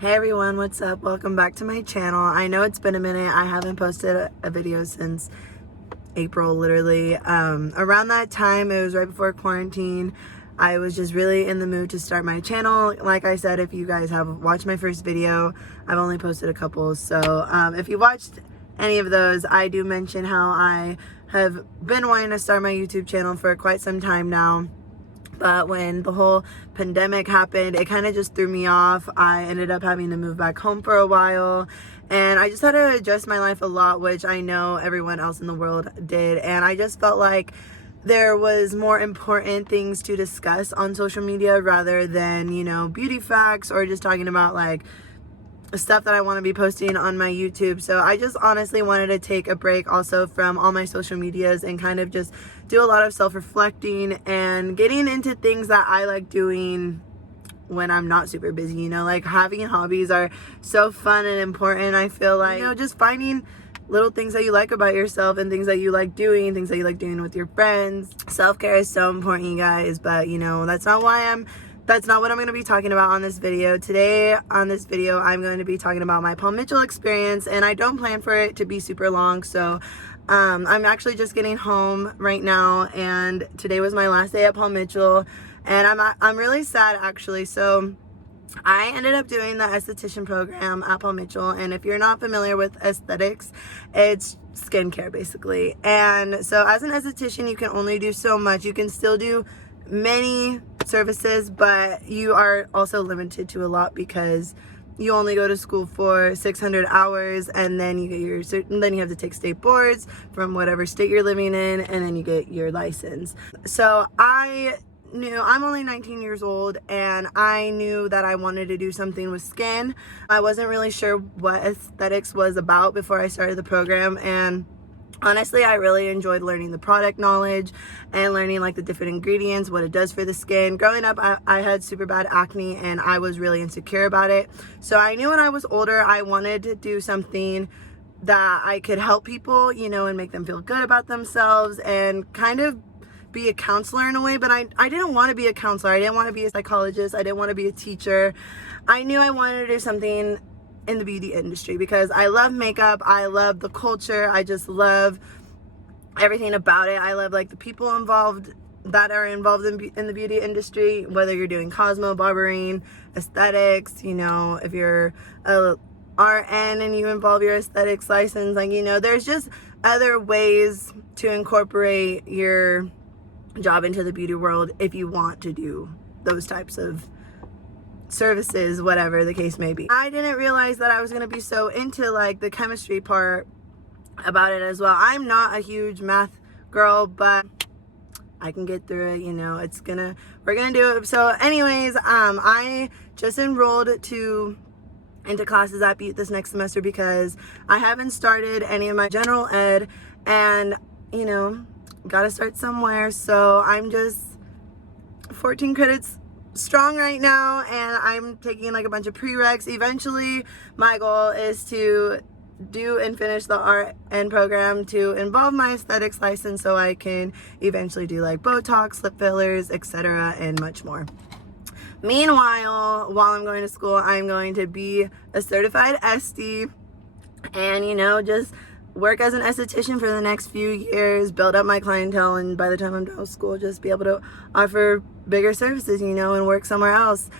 Hey everyone, what's up? Welcome back to my channel. I know it's been a minute. I haven't posted a video since April, literally. Around that time, it was right before quarantine. I was just really in the mood to start my channel. Like I said, if you guys have watched my first video, I've only posted a couple. So if you watched any of those, I do mention how I have been wanting to start my YouTube channel for quite some time now. But when the whole pandemic happened, it kind of just threw me off. I ended up having to move back home for a while. And I just had to adjust my life a lot, which I know everyone else in the world did. And I just felt like there was more important things to discuss on social media rather than, you know, beauty facts or just talking about like stuff that I want to be posting on my YouTube. So I just honestly wanted to take a break also from all my social medias and kind of just do a lot of self-reflecting and getting into things that I like doing when I'm not super busy. You know, like having hobbies are so fun and important. I feel like, you know, just finding little things that you like about yourself and things that you like doing with your friends. Self-care is so important, you guys, but you know, that's not what I'm going to be talking about on this video. Today on this video, I'm going to be talking about my Paul Mitchell experience, and I don't plan for it to be super long. So I'm actually just getting home right now, and today was my last day at Paul Mitchell, and I'm really sad actually. So I ended up doing the esthetician program at Paul Mitchell, and if you're not familiar with aesthetics, it's skincare basically. And so as an esthetician, you can only do so much. You can still do many services, but you are also limited to a lot because you only go to school for 600 hours, and then you get then you have to take state boards from whatever state you're living in, and then you get your license. So I'm only 19 years old, and I knew that I wanted to do something with skin. I wasn't really sure what aesthetics was about before I started the program, and honestly, I really enjoyed learning the product knowledge and learning like the different ingredients, what it does for the skin. Growing up, I had super bad acne, and I was really insecure about it. So I knew when I was older, I wanted to do something that I could help people, you know, and make them feel good about themselves and kind of be a counselor in a way. But I didn't want to be a counselor. I didn't want to be a psychologist. I didn't want to be a teacher. I knew I wanted to do something in the beauty industry because I love makeup. I love the culture. I just love everything about it. I love like the people involved in the beauty industry, whether you're doing cosmo, barbering, aesthetics, you know, if you're a RN and you involve your aesthetics license, like, you know, there's just other ways to incorporate your job into the beauty world if you want to do those types of services, whatever the case may be. I didn't realize that I was going to be so into like the chemistry part about it as well. I'm not a huge math girl, but I can get through it, you know. We're gonna do it. So anyways, I just enrolled into classes at Butte this next semester because I haven't started any of my general ed, and you know, gotta start somewhere. So I'm just 14 credits strong right now, and I'm taking like a bunch of prereqs. Eventually my goal is to do and finish the RN program to involve my aesthetics license so I can eventually do like Botox, lip fillers, etc., and much more. Meanwhile, while I'm going to school, I'm going to be a certified Esty and, you know, just work as an esthetician for the next few years, build up my clientele, and by the time I'm done with school, just be able to offer bigger services, you know, and work somewhere else.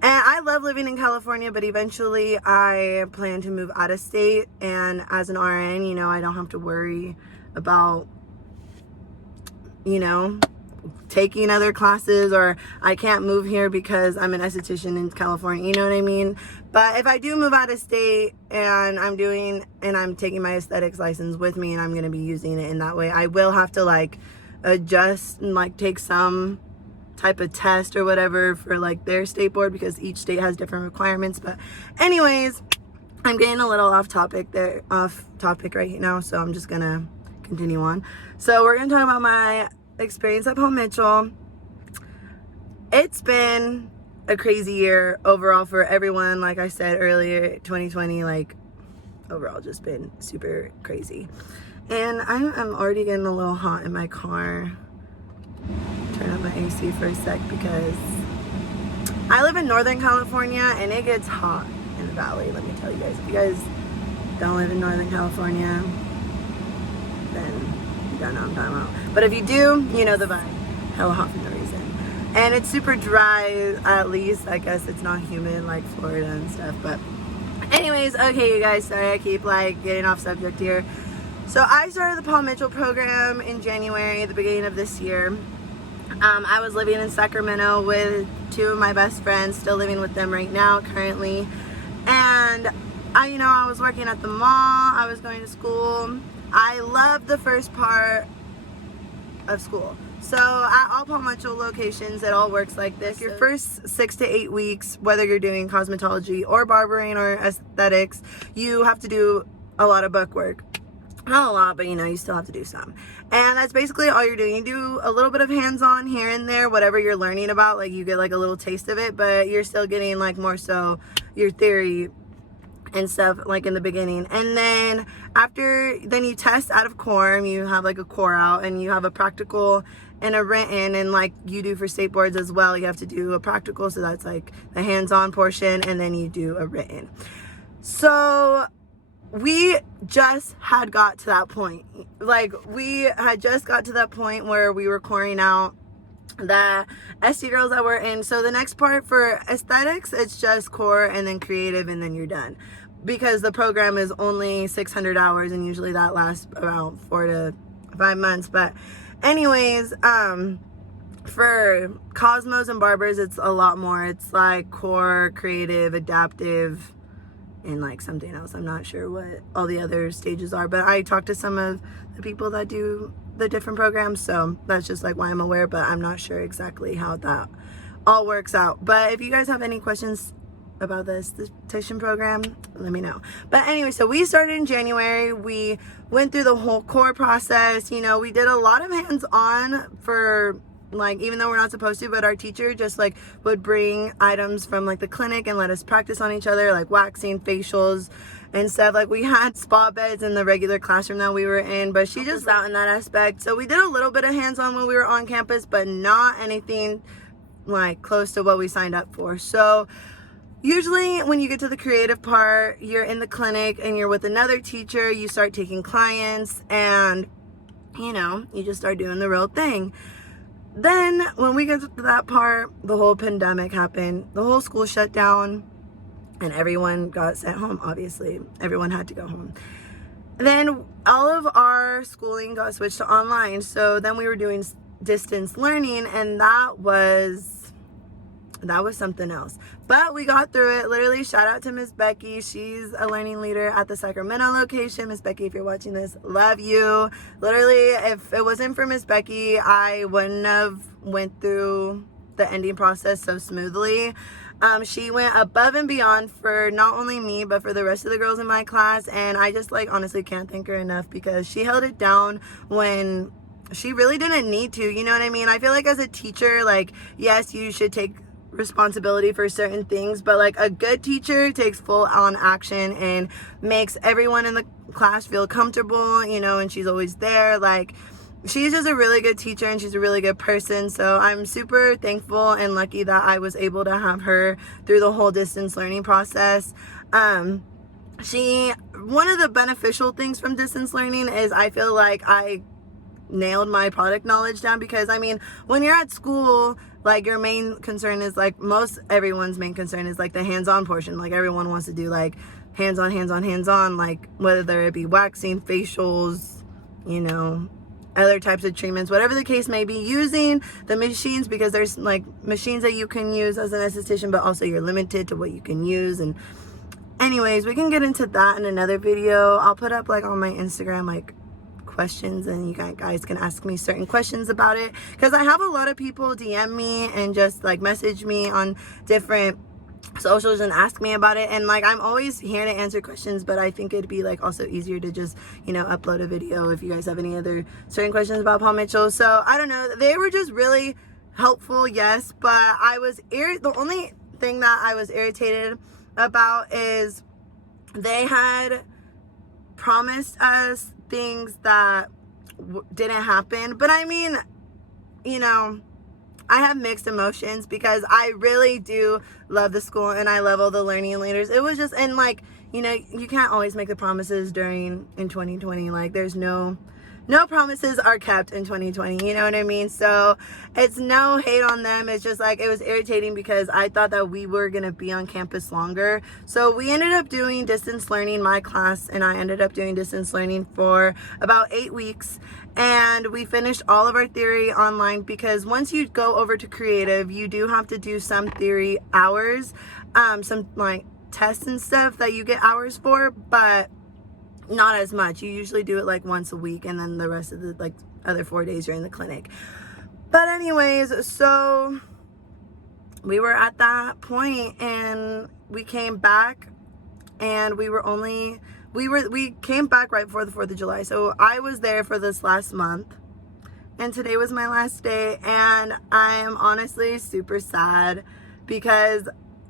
And I love living in California, but eventually I plan to move out of state, and as an RN, you know, I don't have to worry about, you know, taking other classes, or I can't move here because I'm an esthetician in California, you know what I mean? But if I do move out of state and I'm taking my aesthetics license with me and I'm going to be using it in that way, I will have to like adjust and like take some type of test or whatever for like their state board because each state has different requirements. But anyways, I'm getting a little off topic right now, so I'm just gonna continue on. So we're gonna talk about my experience at Paul Mitchell. It's been a crazy year overall for everyone. Like I said earlier, 2020, like overall just been super crazy. And I'm already getting a little hot in my car. Turn on my AC for a sec because I live in Northern California and it gets hot in the valley, let me tell you guys. If you guys don't live in Northern California, then you don't know what I'm talking about. But if you do, you know the vibe. Hella hot for no reason. And it's super dry, at least. I guess it's not humid like Florida and stuff. But anyways, okay, you guys, sorry I keep like getting off subject here. So I started the Paul Mitchell program in January, the beginning of this year. I was living in Sacramento with two of my best friends, still living with them right now currently. And I was working at the mall, I was going to school. I loved the first part of school. So at all Paul Mitchell locations, it all works like this. Your first 6 to 8 weeks, whether you're doing cosmetology or barbering or aesthetics, you have to do a lot of book work. Not a lot, but you still have to do some. And that's basically all you're doing. You do a little bit of hands-on here and there, whatever you're learning about, like you get like a little taste of it, but you're still getting like more so your theory and stuff like in the beginning. And then then you test out of quorum, you have like a core out, and you have a practical and a written, and like you do for state boards as well, you have to do a practical, so that's like the hands-on portion, and then you do a written. So we just had got to that point. Like we had just got to that point where we were coring out the SD girls that were in. So the next part for aesthetics, it's just core and then creative, and then you're done. Because the program is only 600 hours, and usually that lasts around 4 to 5 months. But anyways, for cosmos and barbers, it's a lot more. It's like core, creative, adaptive, and like something else. I'm not sure what all the other stages are, but I talked to some of the people that do the different programs, so that's just like why I'm aware, but I'm not sure exactly how that all works out. But if you guys have any questions about the esthetician program, let me know. But anyway, so we started in January. We went through the whole core process. We did a lot of hands-on for like, even though we're not supposed to, but our teacher just like would bring items from like the clinic and let us practice on each other, like waxing, facials and stuff. Like we had spa beds in the regular classroom that we were in, but she just out in that aspect. So we did a little bit of hands-on when we were on campus, but not anything like close to what we signed up for. So usually when you get to the creative part, you're in the clinic and you're with another teacher, you start taking clients, and you just start doing the real thing. Then when we get to that part, the whole pandemic happened. The whole school shut down and everyone got sent home. Obviously, everyone had to go home. Then all of our schooling got switched to online. So then we were doing distance learning, and that was something else. But we got through it. Literally, shout out to Miss Becky. She's a learning leader at the Sacramento location. Miss Becky, if you're watching this, love you. Literally, if it wasn't for Miss Becky, I wouldn't have went through the ending process so smoothly. She went above and beyond for not only me, but for the rest of the girls in my class. And I just like honestly can't thank her enough, because she held it down when she really didn't need to. You know what I mean? I feel like as a teacher, like, yes, you should take responsibility for certain things, but like a good teacher takes full on action and makes everyone in the class feel comfortable, and she's always there. Like, she's just a really good teacher, and she's a really good person. So I'm super thankful and lucky that I was able to have her through the whole distance learning process. One of the beneficial things from distance learning is I feel like I nailed my product knowledge down, because when you're at school, like your main concern is like everyone's main concern is like the hands-on portion. Like everyone wants to do like hands-on, like whether it be waxing, facials, other types of treatments, whatever the case may be, using the machines, because there's like machines that you can use as an esthetician, but also you're limited to what you can use. And anyways, we can get into that in another video. I'll put up like on my Instagram like questions, and you guys can ask me certain questions about it, because I have a lot of people DM me and just like message me on different socials and ask me about it, and like I'm always here to answer questions, but I think it'd be like also easier to just upload a video if you guys have any other certain questions about Paul Mitchell. So I don't know, they were just really helpful, yes, but the only thing that I was irritated about is they had promised us things that didn't happen. But I have mixed emotions because I really do love the school and I love all the learning leaders. It was just, and like, you know, you can't always make the promises in 2020. Like there's no promises are kept in 2020, you know what I mean? So it's no hate on them. It's just like, it was irritating because I thought that we were going to be on campus longer. So we ended up doing distance learning, my class and I ended up doing distance learning for about 8 weeks. And we finished all of our theory online because once you go over to creative, you do have to do some theory hours, some like tests and stuff that you get hours for, but not as much. You usually do it like once a week and then the rest of the like other 4 days you're in the clinic. But anyways, so we were at that point and we came back and we came back right before the 4th of July. So I was there for this last month and today was my last day and I am honestly super sad because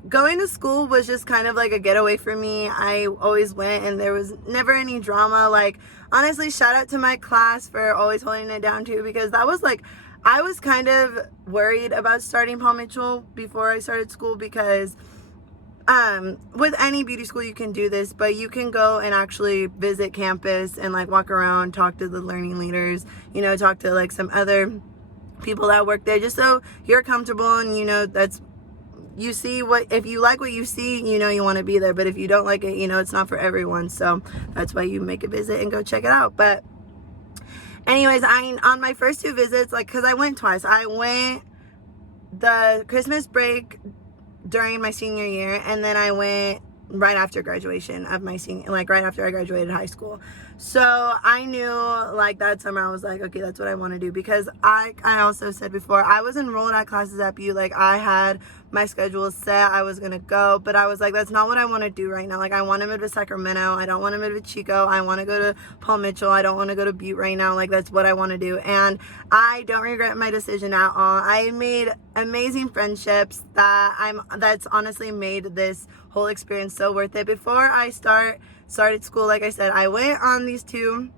going to school was just kind of like a getaway for me. I always went and there was never any drama. Like honestly, shout out to my class for always holding it down too, because that was like, I was kind of worried about starting Paul Mitchell before I started school because with any beauty school you can do this, but you can go and actually visit campus and like walk around, talk to the learning leaders, you know, talk to like some other people that work there just so you're comfortable and you know you see what, if you like what you see, you know you want to be there, but if you don't like it, you know it's not for everyone. So that's why you make a visit and go check it out. But anyways, on my first 2 visits, like, because I went twice, I went the Christmas break during my senior year and then I went right after graduation of my senior, like right after I graduated high school. So I knew like that summer I was like, okay, that's what I want to do, because I also said before, I was enrolled at classes at BU. Like I had my schedule set, I was gonna go, but I was like, that's not what I want to do right now. Like I want to move to Sacramento, I don't want to move to Chico, I want to go to Paul Mitchell, I don't want to go to Butte right now. Like that's what I want to do, and I don't regret my decision at all. I made amazing friendships that's honestly made this whole experience so worth it. Before I started school, like I said, I went on these 2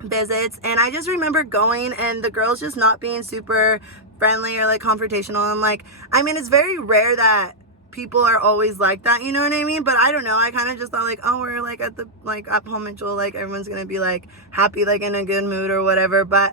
visits and I just remember going and the girls just not being super friendly or like confrontational. I'm like, I mean, it's very rare that people are always like that, you know what I mean? But I don't know, I kind of just thought like, oh, we're like at Paul Mitchell, like everyone's gonna be like happy, like in a good mood or whatever. But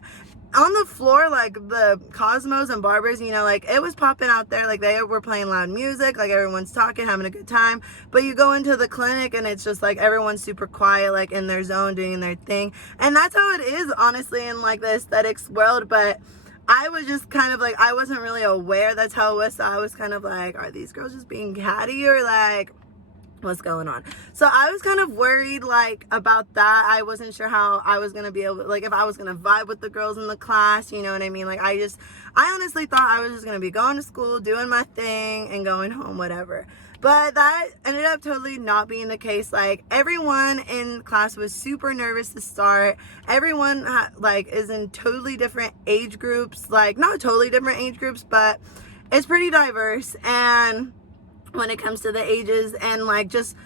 on the floor, like the Cosmos and Barbers, you know, like it was popping out there, like they were playing loud music, like everyone's talking, having a good time. But you go into the clinic and it's just like everyone's super quiet, like in their zone, doing their thing. And that's how it is, honestly, in like the aesthetics world. But I was just kind of like, I wasn't really aware that's how it was. So I was kind of like, are these girls just being catty or like what's going on? So I was kind of worried like about that. I wasn't sure how I was gonna be able, like if I was gonna vibe with the girls in the class, you know what I mean? Like I honestly thought I was just gonna be going to school, doing my thing and going home, whatever. But that ended up totally not being the case. Like everyone in class was super nervous to start. Everyone like is in totally different age groups, like not totally different age groups, but it's pretty diverse. And when it comes to the ages and like just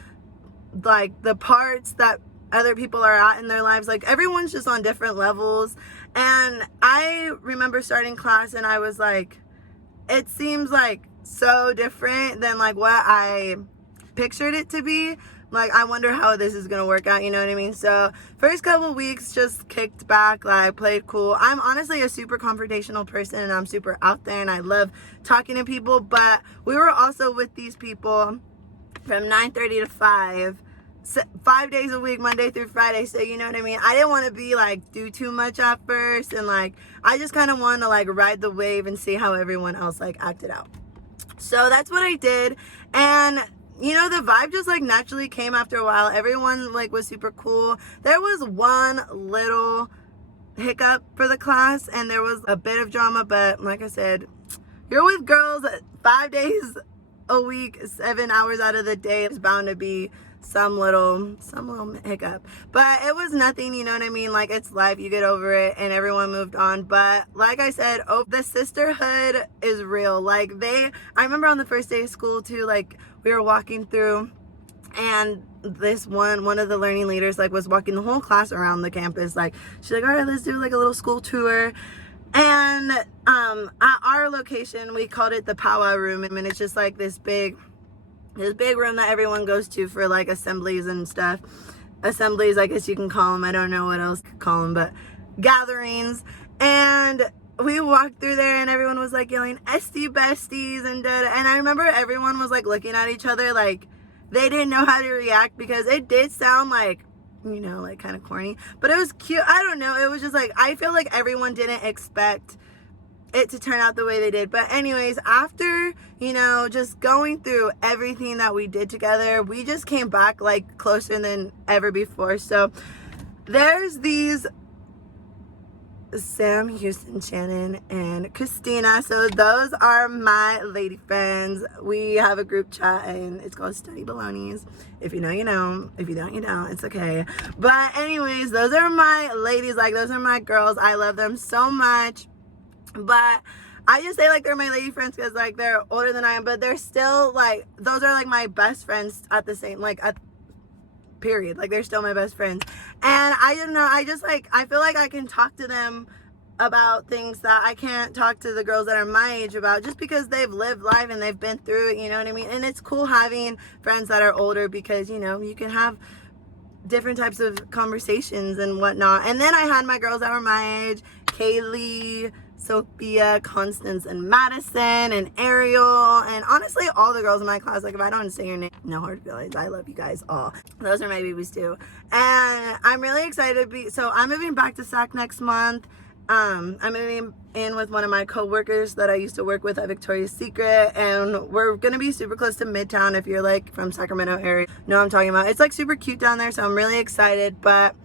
like the parts that other people are at in their lives, like everyone's just on different levels. And I remember starting class and I was like, it seems like so different than like what I pictured it to be. Like I wonder how this is gonna work out, you know what I mean? So first couple weeks just kicked back, like played cool. I'm honestly a super confrontational person and I'm super out there and I love talking to people, but we were also with these people from 9:30 to 5 days a week, Monday through Friday. So you know what I mean? I didn't want to be like do too much at first, and like I just kind of wanted to like ride the wave and see how everyone else like acted out. So that's what I did. And you know, the vibe just like naturally came after a while. Everyone like was super cool. There was one little hiccup for the class and there was a bit of drama, but like I said, you're with girls 5 days a week, 7 hours out of the day. It's bound to be some little hiccup, but it was nothing, you know what I mean? Like it's life, you get over it, and everyone moved on. But like I said, the sisterhood is real. Like I remember on the first day of school too, like we were walking through and this one of the learning leaders like was walking the whole class around the campus. Like she's like, all right, let's do like a little school tour. And at our location, we called it the powwow room, and it's just like this big room that everyone goes to for like assemblies and stuff. Assemblies, I guess you can call them. I don't know what else to call them, but gatherings. And we walked through there and everyone was like yelling "Esty besties" and I remember everyone was like looking at each other like they didn't know how to react, because it did sound like, you know, like kind of corny, but it was cute. I don't know, it was just like, I feel like everyone didn't expect it to turn out the way they did. But anyways, after, you know, just going through everything that we did together, we just came back like closer than ever before. So there's these Sam, Houston, Shannon, and Christina. So those are my lady friends. We have a group chat and it's called Study Balonies. If you know, you know. If you don't, you don't. It's okay. But anyways, those are my ladies. Like, those are my girls. I love them so much. But I just say like they're my lady friends because like they're older than I am, but they're still like, those are like my best friends at the same, like, at period. Like, they're still my best friends. And I don't know, I just like, I feel like I can talk to them about things that I can't talk to the girls that are my age about, just because they've lived life and they've been through it, you know what I mean? And it's cool having friends that are older, because, you know, you can have different types of conversations and whatnot. And then I had my girls that were my age: Kaylee, Sophia, Constance, and Madison, and Ariel, and honestly all the girls in my class. Like, if I don't say your name, no hard feelings, I love you guys all. Those are my babies too. And I'm really excited so I'm moving back to Sac next month. I'm moving in with one of my co-workers that I used to work with at Victoria's Secret, and we're gonna be super close to Midtown. If you're like from Sacramento area, know what I'm talking about. It's like super cute down there, so I'm really excited. But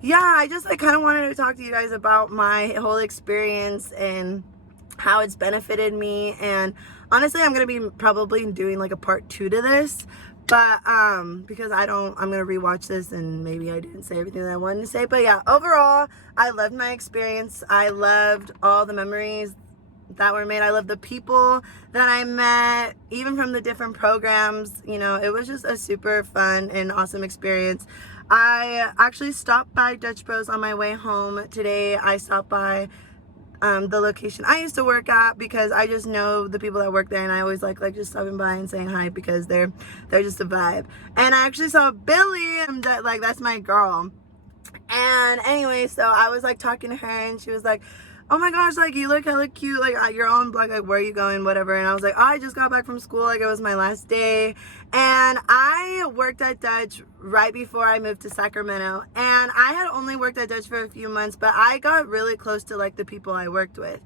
yeah, I just like kind of wanted to talk to you guys about my whole experience and how it's benefited me. And honestly, I'm gonna be probably doing like a part 2 to this, but because I'm gonna rewatch this and maybe I didn't say everything that I wanted to say. But yeah, overall, I loved my experience. I loved all the memories that were made. I love the people that I met, even from the different programs. You know, it was just a super fun and awesome experience. I actually stopped by Dutch Bros on my way home today. I stopped by the location I used to work at, because I just know the people that work there, and I always like just stopping by and saying hi, because they're just a vibe. And I actually saw Billy, and that's my girl. And anyway, so I was like talking to her, and she was like, "Oh my gosh, like, you look hella cute, like, you're on black, like, where are you going, whatever." And I was like, "Oh, I just got back from school, like, it was my last day." And I worked at Dutch right before I moved to Sacramento, and I had only worked at Dutch for a few months, but I got really close to like the people I worked with.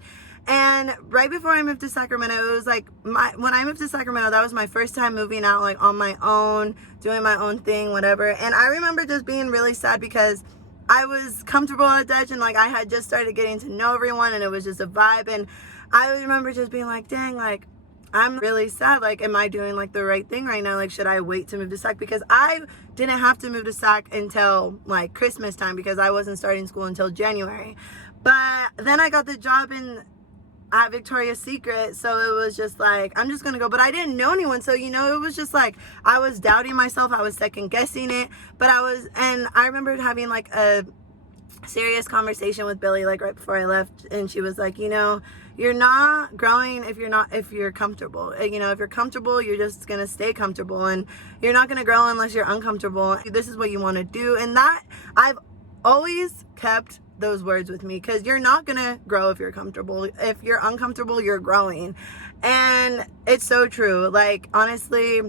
And right before I moved to Sacramento, it was like when I moved to Sacramento, that was my first time moving out like on my own, doing my own thing, whatever. And I remember just being really sad, because I was comfortable at Dutch, and like I had just started getting to know everyone, and it was just a vibe. And I remember just being like, dang, like, I'm really sad. Like, am I doing like the right thing right now? Like, should I wait to move to Sac? Because I didn't have to move to Sac until like Christmas time, because I wasn't starting school until January. But then I got the job at Victoria's Secret, so it was just like, I'm just gonna go. But I didn't know anyone, so, you know, it was just like I was doubting myself, I was second guessing it. But and I remember having like a serious conversation with Billy like right before I left, and she was like, you know, you're not growing if you're comfortable. You know, if you're comfortable, you're just gonna stay comfortable, and you're not gonna grow unless you're uncomfortable. This is what you want to do. And that, I've always kept those words with me, because you're not gonna grow if you're comfortable. If you're uncomfortable, you're growing. And it's so true. Like, honestly,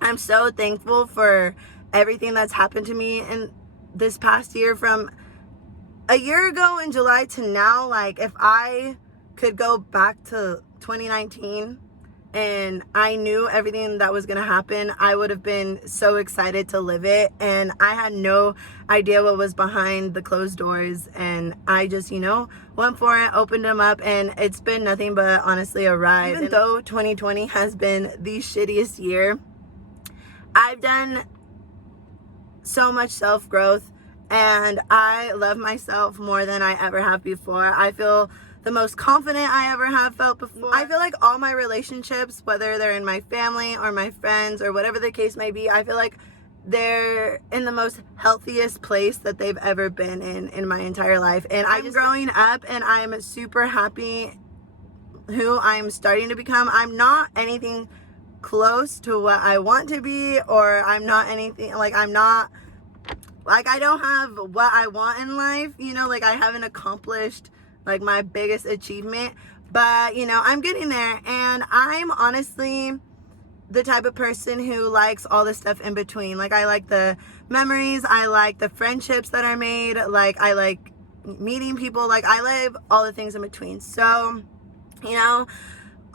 I'm so thankful for everything that's happened to me in this past year, from a year ago in July to now. Like, if I could go back to 2019 and I knew everything that was gonna happen, I would have been so excited to live it. And I had no idea what was behind the closed doors, and I just, you know, went for it, opened them up, and it's been nothing but honestly a ride. Even though 2020 has been the shittiest year, I've done so much self-growth, and I love myself more than I ever have before. I feel the most confident I ever have felt before. I feel like all my relationships, whether they're in my family or my friends or whatever the case may be, I feel like they're in the most healthiest place that they've ever been in my entire life. And I'm growing up and I'm super happy who I'm starting to become. I'm not anything close to what I want to be, or I'm not anything, like I'm not, like I don't have what I want in life, you know, like I haven't accomplished like my biggest achievement, but you know, I'm getting there. And I'm honestly the type of person who likes all the stuff in between. Like I like the memories, I like the friendships that are made, like I like meeting people, like I love all the things in between. So, you know,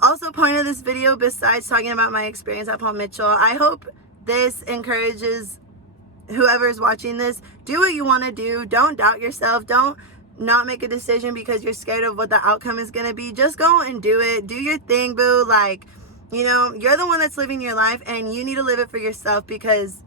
also point of this video, besides talking about my experience at Paul Mitchell, I hope this encourages whoever's watching this. Do what you want to do. Don't doubt yourself. Don't not make a decision because you're scared of what the outcome is going to be. Just go and do it. Do your thing, boo. Like, you know, you're the one that's living your life and you need to live it for yourself, because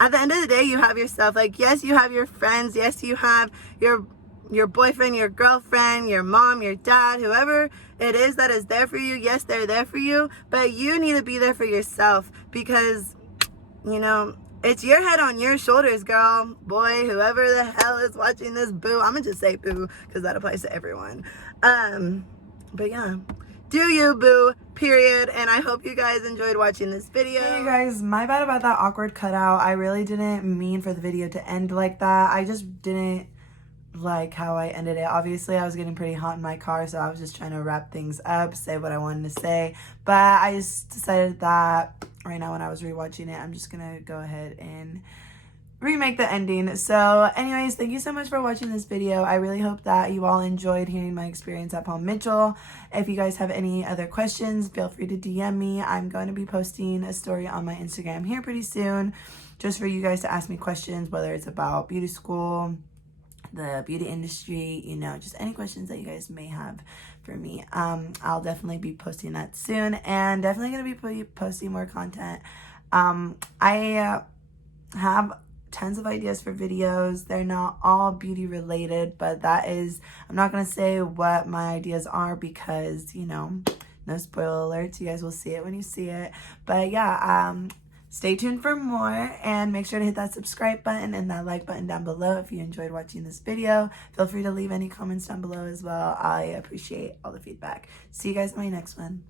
at the end of the day, you have yourself. Like, yes, you have your friends. Yes, you have your boyfriend, your girlfriend, your mom, your dad, whoever it is that is there for you. Yes, they're there for you, but you need to be there for yourself, because, you know, it's your head on your shoulders, girl, boy, whoever the hell is watching this, boo. I'm gonna just say boo because that applies to everyone. But yeah, do you, boo, period. And I hope you guys enjoyed watching this video. Hey you guys, my bad about that awkward cutout. I really didn't mean for the video to end like that. I just didn't like how I ended it. Obviously, I was getting pretty hot in my car, so I was just trying to wrap things up, say what I wanted to say. But I just decided that right now when I was rewatching it, I'm just gonna go ahead and remake the ending. So anyways, thank you so much for watching this video. I really hope that you all enjoyed hearing my experience at Paul Mitchell. If you guys have any other questions, feel free to DM me. I'm going to be posting a story on my Instagram here pretty soon, just for you guys to ask me questions, whether it's about beauty school, the beauty industry, you know, just any questions that you guys may have for me. I'll definitely be posting that soon, and definitely going to be posting more content. I have tons of ideas for videos. They're not all beauty related, but that is, I'm not going to say what my ideas are because, you know, no spoiler alerts. You guys will see it when you see it. But yeah, stay tuned for more, and make sure to hit that subscribe button and that like button down below if you enjoyed watching this video. Feel free to leave any comments down below as well. I appreciate all the feedback. See you guys in my next one.